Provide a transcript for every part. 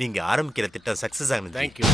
நீங்க ஆரம்பிக்கிற திட்டம் சக்சஸ் ஆனது. தேங்க்யூ.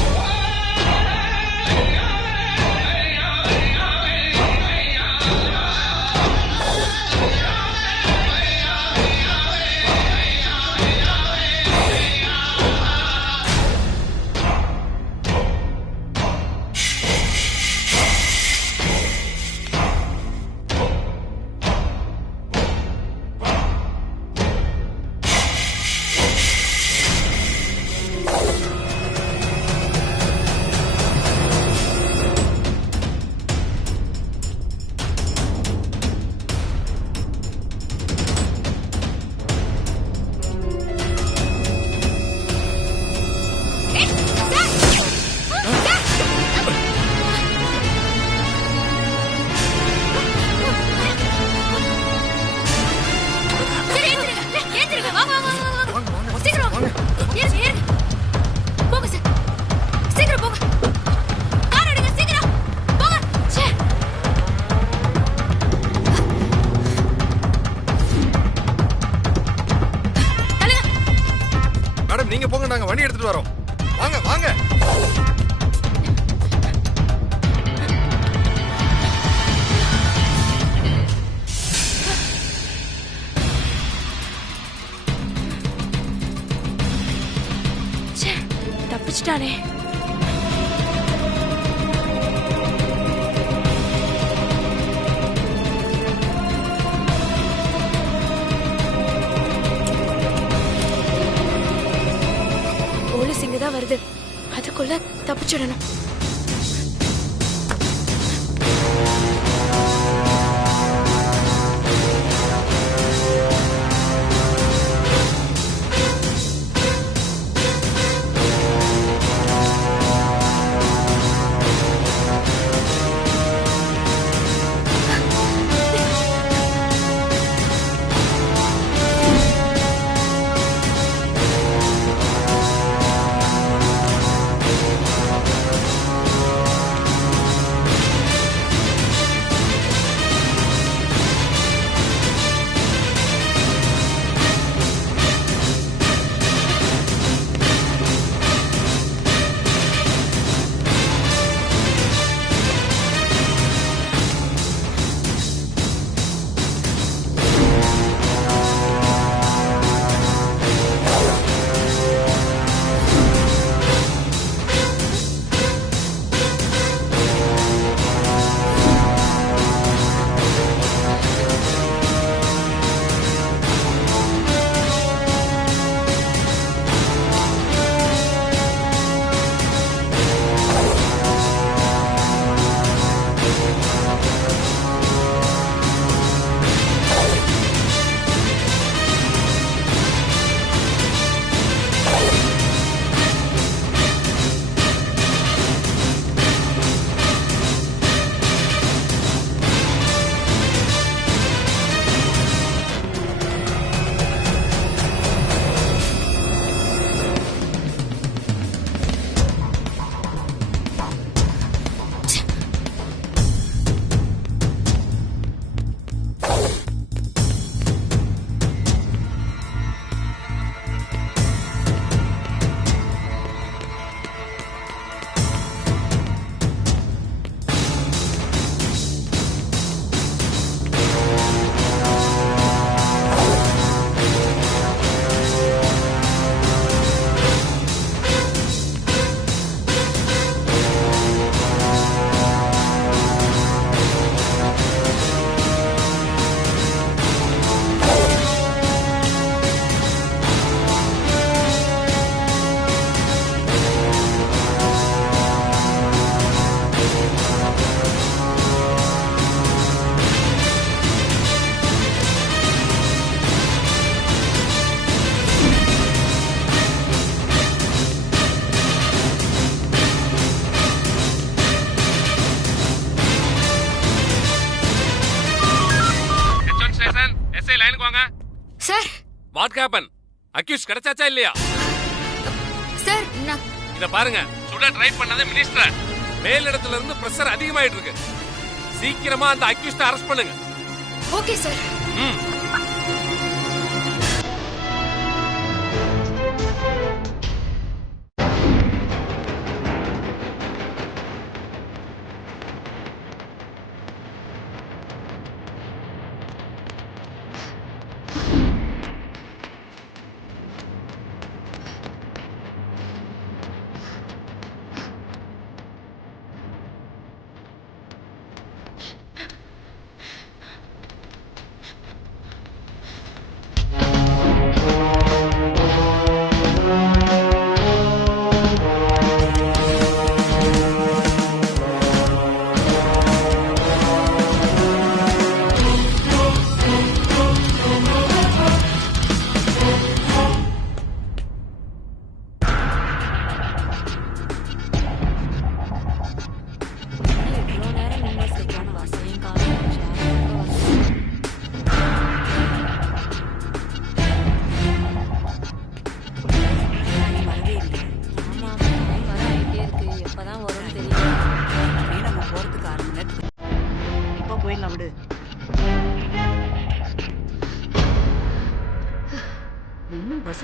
நீங்க போங்க, நாங்க வண்டி எடுத்துட்டு வரோம். வாங்க வாங்க. தப்பிச்சிட்டானே. போலீஸ் இங்கதான் வருது, அதுக்குள்ள தப்பிச்சிடணும். What happen? அக்யூஸ் கிடைச்சாச்சா இல்லையா? சார் நான் இத பாருங்க, சுட ட்ரை பண்ணாத மினிஸ்டர். மேலிடத்துல இருந்து பிரஷர் அதிகமாயிட்டு இருக்கு. சீக்கிரமா அந்த அக்யூஸ்ட அரெஸ்ட் பண்ணுங்க. Okay sir.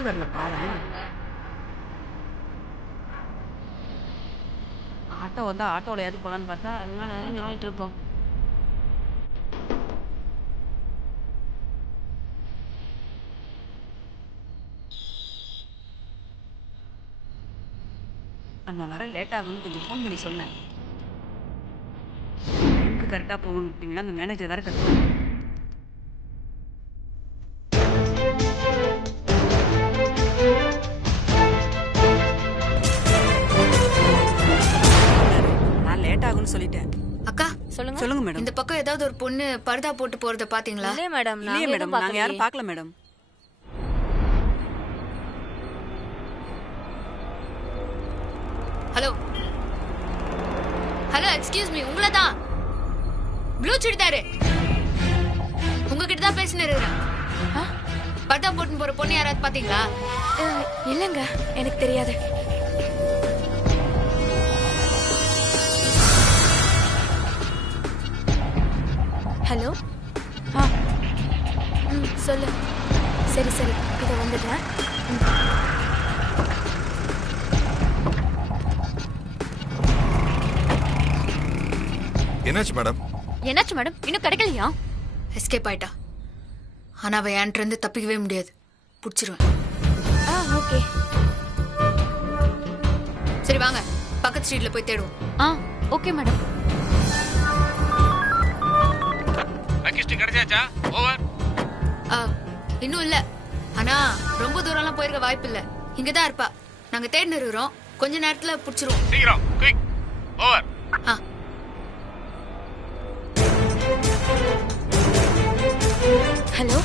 வரல பாரு. ஆட்டோ வந்தா ஆட்டோல ஏறி போலான்னு பார்த்தா அதனால ஞாயிட்டு இருப்போம். நான் வர லேட் ஆகும்னு கொஞ்சம் ஃபோன் பண்ணி சொன்னேன். டைமுக்கு கரெக்டாக போகணும் அப்படின்னா அந்த மேனேஜர் வேறு கட்டுவோம். நான் லேட் ஆகும்னு சொல்லிட்டேன். அக்கா சொல்லுங்க. சொல்லுங்க மேடம். இந்த பக்கம் ஏதாவது ஒரு பொண்ணு பர்தா போட்டு போறத பாத்தீங்களா? இல்லையே மேடம். இல்லையே மேடம், நாங்கள் யாரும் பார்க்கல madam. Hello hello, excuse me, உங்களை தான். ப்ளூ சுடிதாரு உங்ககிட்ட தான் பேசினு இருக்கிறேன். பர்தா போட்டு போற பொண்ணு யாராவது பாத்தீங்களா? இல்லங்க, எனக்கு தெரியாது. ஹலோ. சொல்லு. சரி சரி, இதை வந்துடுறேன். என்னாச்சு மேடம்? என்னாச்சு மேடம்? இன்னும் கிடைக்கலையா? எஸ்கேப் ஆயிட்டா. ஆனா அவ என்கிட்ட இருந்து தப்பிக்கவே முடியாது. புடிச்சிருவேன். ஓகே. சரி வாங்க, பக்கத்து ஸ்ட்ரீட்ல போய் தேடுவோம். Okay madam. லக்கிஸ்ட் கிடைச்சாச்சா? ஓவர். இன்னும் இல்ல. ஆனா ரொம்ப தூரம்லாம் போயிருக்க வாய்ப்பு இல்ல. இங்கதான் இருப்பா. நாங்க தேடினு இருக்கிறோம். கொஞ்ச நேரத்துல புடிச்சிருவோம். சீக்கிரம், குயிக். ஓவர். ஹலோ.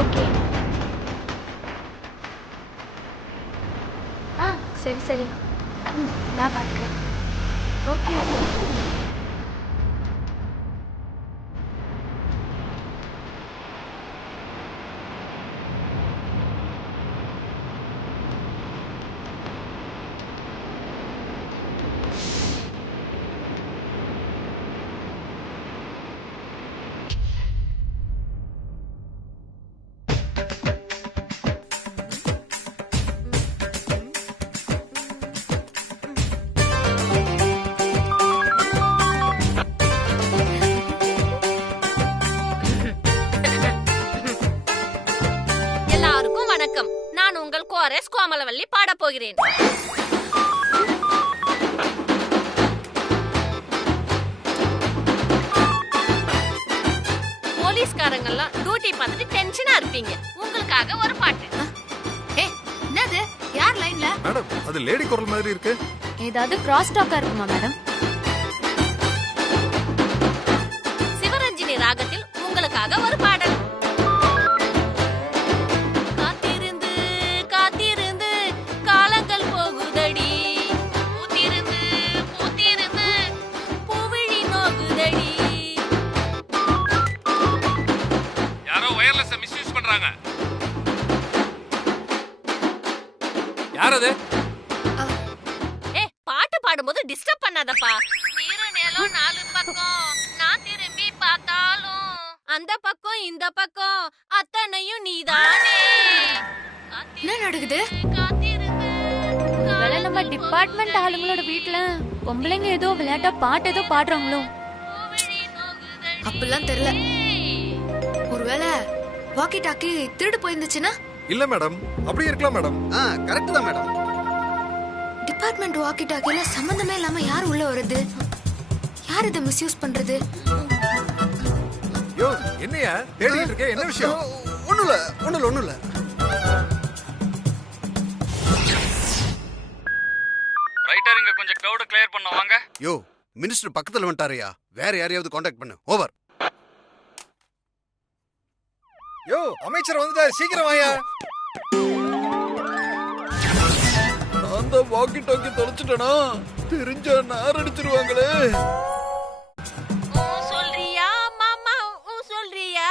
ஓகே. சரி சரி, நான் பார்க்குறேன். Okay okay. வணக்கம். நான் உங்கள் கோரஸ் கோமலவல்லி பாடப் போகிறேன். போலீஸ்காரங்கெல்லாம் டியூட்டி பார்த்துட்டு டென்ஷனா இருப்பீங்க. உங்களுக்காக ஒரு பாட்டு. என்னது? யார் லைன்ல? மேடம், அது லேடி குரல் மாதிரி இருக்கு. ஏதாவது கிராஸ் டாக்கா இருக்குமா மேடம்? சிவரஞ்சினி ராகத்தில் உங்களுக்காக ஒரு பாடல். யாரது? பாட்டு பாடும்போது டிஸ்டர்ப் பண்ணாதப்பா. நீர நேலம் நாலு பக்கம், நான் திரும்பி பார்த்தாலும் அந்த பக்கம் இந்த பக்கம் அத்தனையும் நீதானே. என்ன நடக்குது? வேலை நம்ம டிபார்ட்மெண்ட் ஆளுங்களோட வீட்டுல பொம்பளைங்க ஏதோ விளையாட்டா பாட்டு ஏதோ பாடுறாங்களோ. அப்படிலாம் தெரியல. ஒருவேளை வாக்கி டாக்கி திருடு போயிருந்துச்சுன்னா? இல்ல மேடம், அப்படி இருக்கலாம் மேடம். கரெக்ட் தான் மேடம். டிபார்ட்மெண்ட் வாக்கி டாக்கில சம்பந்தமே இல்லாம யார் உள்ள வருது? யார் இதை மிஸ்யூஸ் பண்றது? யோ, என்னையா தேடிட்டு இருக்க? என்ன விஷயம்? ஒண்ணும் இல்ல. ரைட்டர், இங்க கொஞ்சம் கிரவுட் கிளியர் பண்ண வாங்க. யோ, மினிஸ்டர் பக்கத்துல வந்துட்டாருயா. வேற யாரையாவது காண்டாக்ட் பண்ணு. ஓவர். யோ, அமைச்சர் வந்துட்டாரு, சீக்கிரம் வாயா. அந்த வாக்கி டாக்கி தொலைச்சிட்டனா? தெரிஞ்சா நார் அடிச்சிருவாங்களே. சொல்றியா மாமா? சொல்றியா?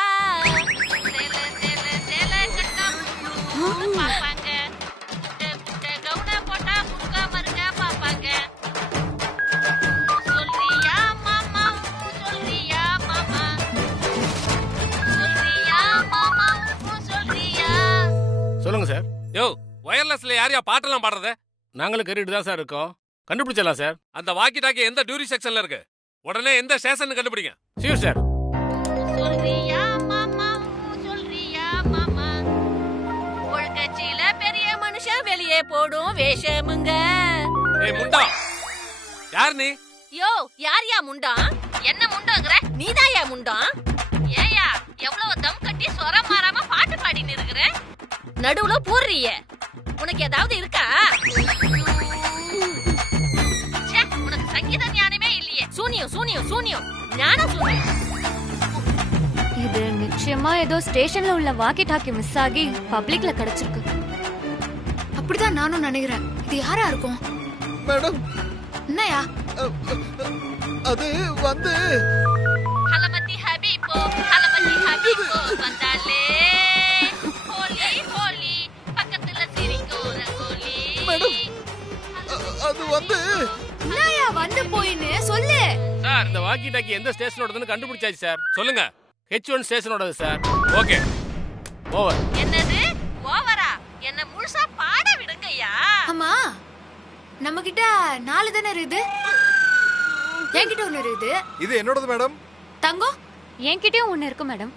பாப்பாங்க கவுன போட்டா முருகா மருகா பாப்பாங்க. யாரையா பாட்டெல்லாம் பாடுறது? நாங்களும் கேட்டுட்டு தான் சார் இருக்கோம். கண்டுபிடிச்சிடலாம் சார். அந்த வாக்கி டாக்கி எந்த டியூரி செக்ஷன்ல இருக்கு? உடனே எந்த ஸ்டேஷன் கண்டுபிடிங்க. Sure sir. சொல்றியா மாமா, சொல்றியா மாமா, உள்கட்சியில பெரிய மனுஷன் வெளியே போடும் வேஷமுங்க. ஏய் முண்டா, யார் நீ? யோ, யார்யா முண்டா? என்ன முண்டோங்கற? நீதாயா முண்டா? ஏயா, எவ்வளவு தம் கட்டி சொரம் மாறாம பாட்டு பாடின்னு இருக்கிற? நடுவுல போடுறிய. உனக்கு ஏதாவது இருக்கா? ச்சே, உனக்கு சங்கீத ஞானமே இல்லையே. சூனியம் சூனியம் சூனியம், ஞான சூனியம். இது நிச்சயமா ஏதோ ஸ்டேஷன்ல உள்ள வாக்கி டாக்கி மிஸ் ஆகி பப்ளிக்ல கிடைச்சிருக்கு. அப்படிதான் நானும் நினைக்கிறேன். இது யாரா இருக்கும்? மேடம் என்னயா? அது வந்து ஹலமதி ஹபீபோ, ஹலமதி ஹபீபோ வந்தாலே. ஹோலி ஹோலி, பக்கத்துல சிரிக்கும் ரங்கோலி. மேடம் அது வந்து என்னயா வந்து போயின்னு சொல்லு. சார், இந்த வாக்கி டாக்கி எந்த ஸ்டேஷனோடதுன்னு கண்டுபிடிச்சாச்சு சார். சொல்லுங்க. H1 ஸ்டேஷனோடது sir. ஓகே. ஓவர். என்னது ஓவரா? என்ன முழுசா பாட விடுங்கய்யா. ஆமா, நம்ம கிட்ட 4 தானே இருக்குது. என்கிட்ட 1 இருக்குது. இது என்னோடது மேடம். தங்கம் என்கிட்டயும் ஒண்ணு இருக்கு மேடம்.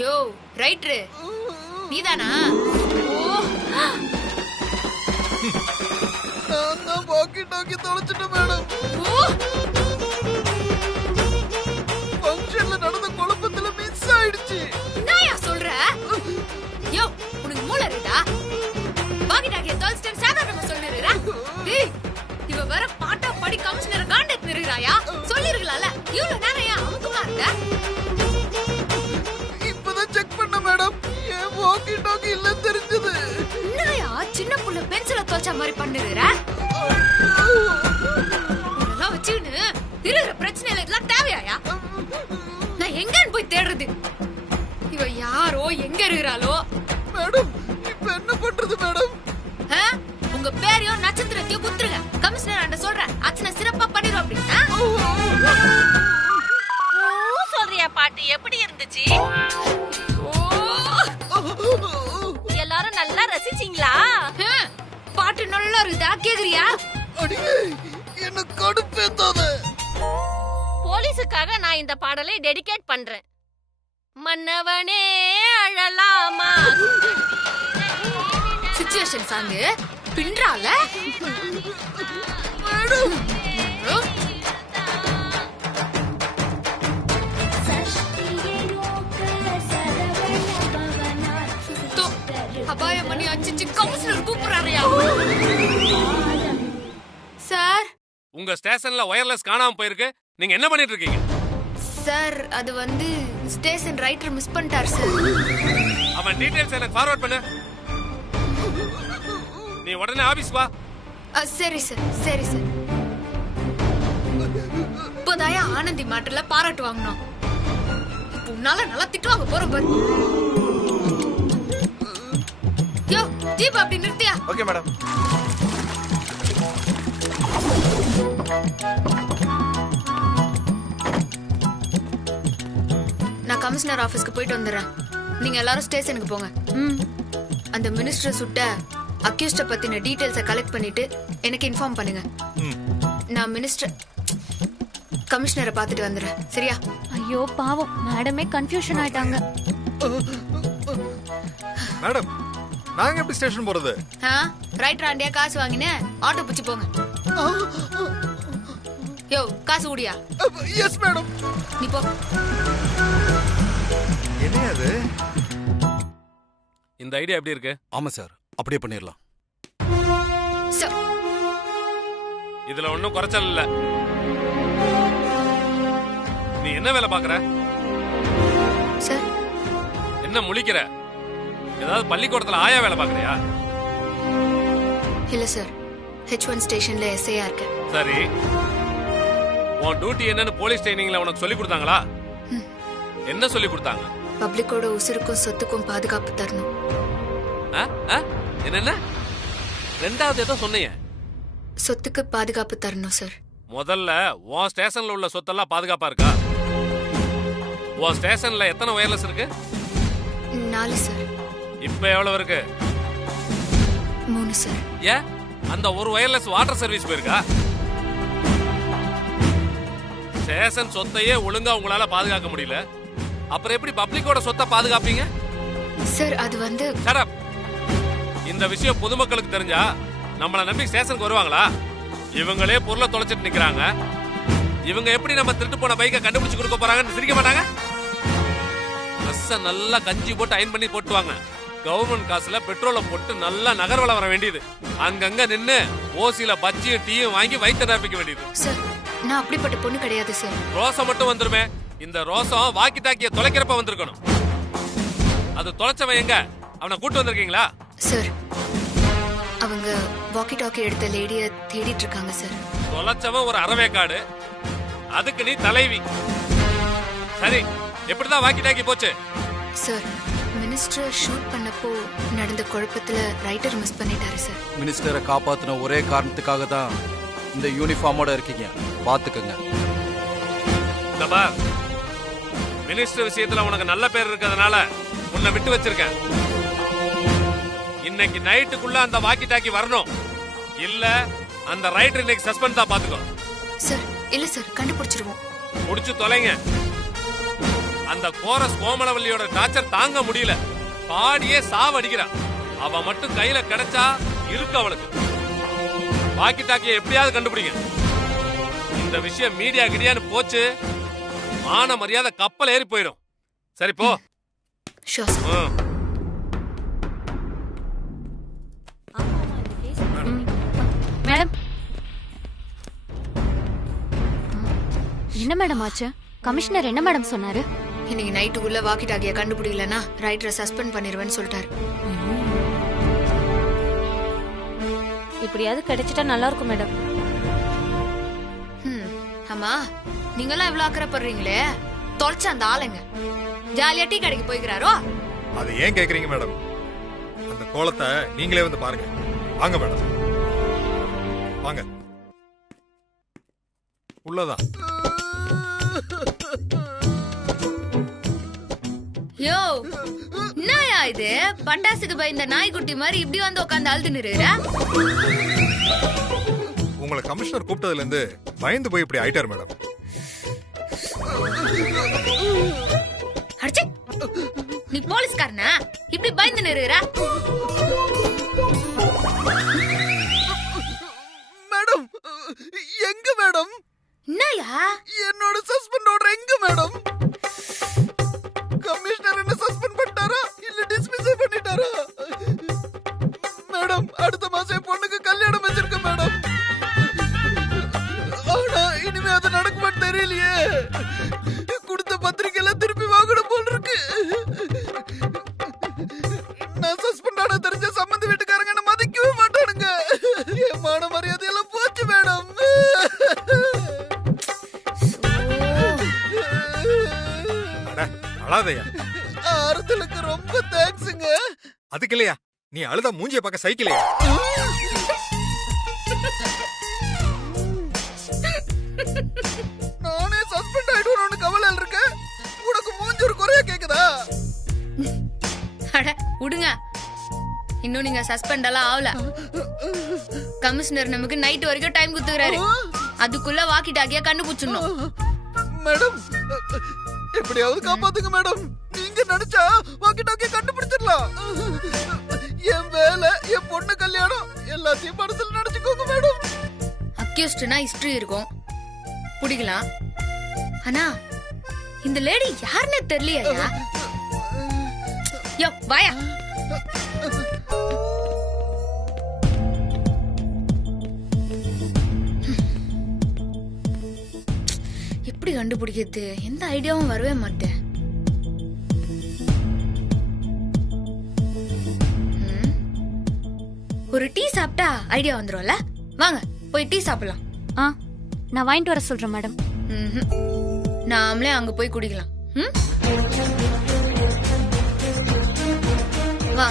யோ ரைட்ரு, நீதானா? நான் தான் வாக்கி டாக்கி தொலைச்சிட்டேன் மேடம். ஃபங்க்ஷன்ல நடந்த குழப்பத்துல மிஸ் ஆயிடுச்சு. என்னயா சொல்ற? யோ, உனக்கு மூளை இருக்குடா? வாக்கி டாக்கி தொலைச்சிட்டேன்னு சாதாரணமா சொல்லிடுறா? டேய், இவ வேற பாட்டா பாடி கமிஷனர் காண்டக்ட் நிறுறாயா? சொல்லிருக்கலாம்ல. இவ்வளவு நேரம் ஏன் அமுக்கமா இருந்த? இப்பதான் செக் பண்ண மேடம். ஏன் வாக்கி டாக்கி இல்ல தெரிஞ்சது. என்னயா சின்ன புள்ள பென்சில தொலைச்ச மாதிரி பண்ணுற? இதெல்லாம் வச்சுக்கிட்டு இருக்கிற பிரச்சனையில இதெல்லாம் தேவையாயா? நான் எங்கன்னு போய் தேடுறது? இவ யாரோ எங்க இருக்கிறாளோ? மேடம் இப்ப என்ன பண்றது மேடம்? உங்க பேரையும் நட்சத்திரத்தையும் குத்துருங்க. கமிஷனர் அண்ட சொல்றேன், அச்சனை சிறப்பா பண்ணிடும் அப்படின்னா. சொல்றியா பாட்டு எப்படி இருந்துச்சு? எல்லாரும் நல்லா ரசிச்சீங்களா? பாட்டு நல்லா இருக்குதா கேக்குறியா? அடியே என்ன கடுப்பேத்தாத. போலீஸுக்காக நான் இந்த பாடலை டெடிகேட் பண்றேன். மன்னவனே அழலாமா. சிச்சுவேஷன் சாங் பின்றால. மேடம் அபாய மணி அடிச்சு கமிஷனர் கூப்பிடுறாருயா. சார், உங்க ஸ்டேஷன்ல வயர்லெஸ் காணாம போயிருக்கு. நீங்க என்ன பண்ணிட்டு இருக்கீங்க? சார் அது வந்து ஸ்டேஷன் ரைட்டர் மிஸ் பண்ணிட்டார் சார். அவன் டீடைல்ஸ் எனக்கு ஃபார்வர்ட் பண்ணு. நீ உடனே ஆபீஸ் வா. சரி சார், சரி சார். இப்போதாயா ஆனந்தி மேட்டர்ல பாராட்டு வாங்கணும். இப்போ உன்னால நல்லா திட்டுவாங்க போறோம் பாரு. யோ ஜீப் அப்படி நிறுத்தியா? Okay madam. நான் கமிஷனர் ஆபீஸ்க்கு போயிட்டு வந்துடுறேன். நீங்க எல்லாரும் ஸ்டேஷனுக்கு போங்க. அந்த மினிஸ்டர் சுட்ட அக்யூஸ்ட பத்தின டீடைல்ஸை கலெக்ட் பண்ணிட்டு எனக்கு இன்ஃபார்ம் பண்ணுங்க. நான் கமிஷனரை பார்த்துட்டு வந்துடுறேன். சரியா? ஐயோ பாவம், மேடமே கன்ஃபியூஷன் ஆயிட்டாங்க. மேடம் நாங்க எப்படி ஸ்டேஷன் போறது? ரைட்டர் ஆண்டியா காசு வாங்கினே ஆட்டோ பிடிச்சு போங்க. யோ காசு ஊடியா? Yes madam. நீ போ. என்ன அது? இந்த ஐடியா எப்படி இருக்கு? ஆமா சார், அப்படியே பண்ணிடலாம். இதுல ஒண்ணும் குறைச்சல் இல்ல. நீ என்ன வேலை பாக்குற? சார் என்ன முழிக்கிற? ஏதாவது பள்ளிக்கூடத்துல ஆயா வேலை பாக்குறியா? இல்ல சார், H1 ஸ்டேஷன்ல எஸ்ஐயா இருக்கேன். சரி, உன் டியூட்டி என்னன்னு போலீஸ் ட்ரைனிங்ல உனக்கு சொல்லி கொடுத்தாங்களா? என்ன சொல்லி கொடுத்தாங்க? பப்ளிக்கோட உசுருக்கும் சொத்துக்கும் பாதுகாப்பு தரணும். என்னென்ன? ரெண்டாவது ஏதோ சொன்னீங்க. சொத்துக்கு பாதுகாப்பு தரணும் சார். முதல்ல உன் ஸ்டேஷன்ல உள்ள சொத்தெல்லாம் பாதுகாப்பா இருக்கா? உன் ஸ்டேஷன்ல எத்தனை வயர்லெஸ் இருக்கு? 4 சார். இப்ப எவ்வளவு இருக்கு? 3 சார். ஏன் அந்த ஒரு வயர்லெஸ் வாட்டர் சர்வீஸ் போயிருக்கா? ஸ்டேஷன் சொத்தையே ஒழுங்கா உங்களால பாதுகாக்க முடியல, அப்புறம் எப்படி பப்ளிக்கோட சொத்தை பாதுகாப்பீங்க? சார் அது வந்து Shut up. இந்த விஷயம் பொதுமக்களுக்கு தெரிஞ்சா நம்மள நம்பி ஸ்டேஷனுக்கு வருவாங்களா? இவங்களே பொருளை தொலைச்சிட்டு நிக்கிறாங்க. இவங்க எப்படி நம்ம திருட்டு போன பைக்கை கண்டுபிடிச்சு கொடுக்க போறாங்கன்னு சிரிக்க மாட்டாங்க? ட்ரெஸ்ஸை நல்லா கஞ்சி போட்டு அயன் பண்ணி போட்டுவாங்க. கவர்மெண்ட் காசுல பெட்ரோலை போட்டு நல்லா நகர்வலம் வர வேண்டியது. அங்கங்க நின்னு ஓசில பஜ்ஜியும் டீயும் வாங்கி வயிற்று நிரப்பிக்க வேண்டியது. சார் நான் அப்படிப்பட்ட பொண்ணு கிடையாது சார். ரோசம் மட்டும் வந்துருமே. இந்த ரோசம் வாக்கி டாக்கிய தொலைக்கிறப்ப வந்திருக்கணும். அது தொலைச்சவன் எங்க? அவனை கூட்டு வந்திருக்கீங்களா? சார் அவங்க வாக்கி டாக்கி எடுத்த லேடிய தேடிட்டு இருக்காங்க சார். தொலைச்சவன் ஒரு அறவேக்காடு, அதுக்கு நீ தலைவி. சரி, எப்படிதான் வாக்கி டாக்கி போச்சு? சார் மினிஸ்டர் ஷூட் பண்ணப்போ நடந்த குழப்பத்துல ரைட்டர் மிஸ் பண்ணிட்டாரு சார். மினிஸ்டரை காப்பாத்தின ஒரே காரணத்துக்காக தான் இந்த யூனிஃபார்மோட இருக்கீங்க, பாத்துக்கங்க. மினிஸ்டர் விஷயத்துல உனக்கு நல்ல பேர் இருக்கிறதுனால உன்னை விட்டு வச்சிருக்கேன். இன்னைக்கு நைட்டுக்குள்ள அந்த வாக்கி டாக்கி வரணும், இல்ல அந்த ரைட்டர் இன்னைக்கு சஸ்பெண்ட் தான். பாத்துக்கோ. சார் இல்ல சார், கண்டுபிடிச்சிருவோம். முடிச்சு தொலைங்க. அந்த கோரஸ் கோமலவல்லியோட டார்ச்சர் தாங்க முடியல, பாடியே சாவடிக்கிறான். அவ மட்டும் கையில கிடைச்சா இருக்கு அவளுக்கு. வாக்கி டாக்கிய எப்படியாவது கண்டுபிடிங்க. இந்த விஷயம் மீடியா கிடியான்னு போச்சு, மான மரியாதை கப்பல் ஏறி போயிடும். சரி போ. மேடம் என்ன மேடம் ஆச்சு? கமிஷனர் என்ன மேடம் சொன்னாரு? இன்னைக்கு நைட்டுக்குள்ள வாக்கி டாக்கிய கண்டுபிடிக்கலன்னா ரைட்டரை சஸ்பெண்ட் பண்ணிடுவேன்னு சொல்லிட்டாரு. இப்படியாவது கிடைச்சிட்டா நல்லா இருக்கும் மேடம். ஆமா, நீங்களாம் இவ்வளவு அக்கறைப்படுறீங்களே, தொலைச்ச அந்த ஆளுங்க ஜாலியா டீ கடைக்கு போய்க்கிறாரோ? அது ஏன் கேக்குறீங்க மேடம்? அந்த கோலத்தை நீங்களே வந்து பாருங்க. வாங்க மேடம், வாங்க. உள்ளதான். யோ என்னயா இது? பட்டாசுக்கு பயந்த நாய்க்குட்டி மாதிரி இப்படி வந்து உட்காந்து அழுது நிறுற? உங்களை கமிஷனர் கூப்பிட்டதுல இருந்து பயந்து போய் இப்படி ஆயிட்டார் மேடம். அடிச்சே, நீ போலீஸ்காரனா இப்படி பயந்து நிறுற? மேடம் எங்க மேடம்? என்னயா என்னோட சஸ்பெண்ட் ஆர்டர் எங்க மேடம்? கமிஷனர் என்ன சஸ்பெண்ட் பண்ணிட்டாரா இல்ல டிஸ்மிஸ் பண்ணிட்டாரா? மேடம் அடுத்த மாசம் பொண்ணுக்கு கல்யாணம் வச்சிருக்க மேடம். ஆனா இனிமே அது நடக்குமான்னு தெரியலையே. கொடுத்த பத்திரிக்கை எல்லாம் திருப்பி வாங்கணும் போல் இருக்கு. நான் சஸ்பெண்ட் ஆன தெரிஞ்ச சம்பந்தி வீட்டுக்காரங்க என்ன மதிக்கவே மாட்டானுங்க. என் மான மரியாதை எல்லாம் போச்சு மேடம். அழாதையா? ஆறுதலுக்கு ரொம்ப தேங்க்ஸுங்க. அதுக்கு இல்லையா, நீ அழுதா மூஞ்சிய பார்க்க சைக்கிளையா? நானே சஸ்பெண்ட் ஆயிடுவேன்னு கவலை இருக்கு. உனக்கு மூஞ்சி ஒரு குறையா கேக்குதா? அட விடுங்க, இன்னும் நீங்க சஸ்பெண்ட் எல்லாம் ஆகல. கமிஷனர் நமக்கு நைட் வரைக்கும் டைம் கொடுத்துக்கிறாரு. அதுக்குள்ள வாக்கி டாக்கிய கண்டுபிடிச்சிடணும். மேடம் எப்படியாவது காப்பாத்துங்க மேடம். நீங்க நினைச்சா வாக்கி டாக்கிய கண்டுபிடிச்சிடலாம். என் வேலை, என் பொண்ணு கல்யாணம் எல்லாத்தையும் மனசுல நினைச்சுக்கோங்க மேடம். அக்யூஸ்ட்னா ஹிஸ்டரி இருக்கும், பிடிக்கலாம். ஆனா இந்த லேடி யாருன்னே தெரியலையா? யோ வாயா. எப்படி கண்டுபிடிக்கிறது? எந்த ஐடியாவும் வரவே மாட்டேன். ஒரு டீ சாப்பிட்டா ஐடியா வந்துரும்ல. வாங்க போய் டீ சாப்பிடலாம். நான் வாங்கிட்டு வர சொல்றேன் மேடம். நாமளே அங்க போய் குடிக்கலாம். வா.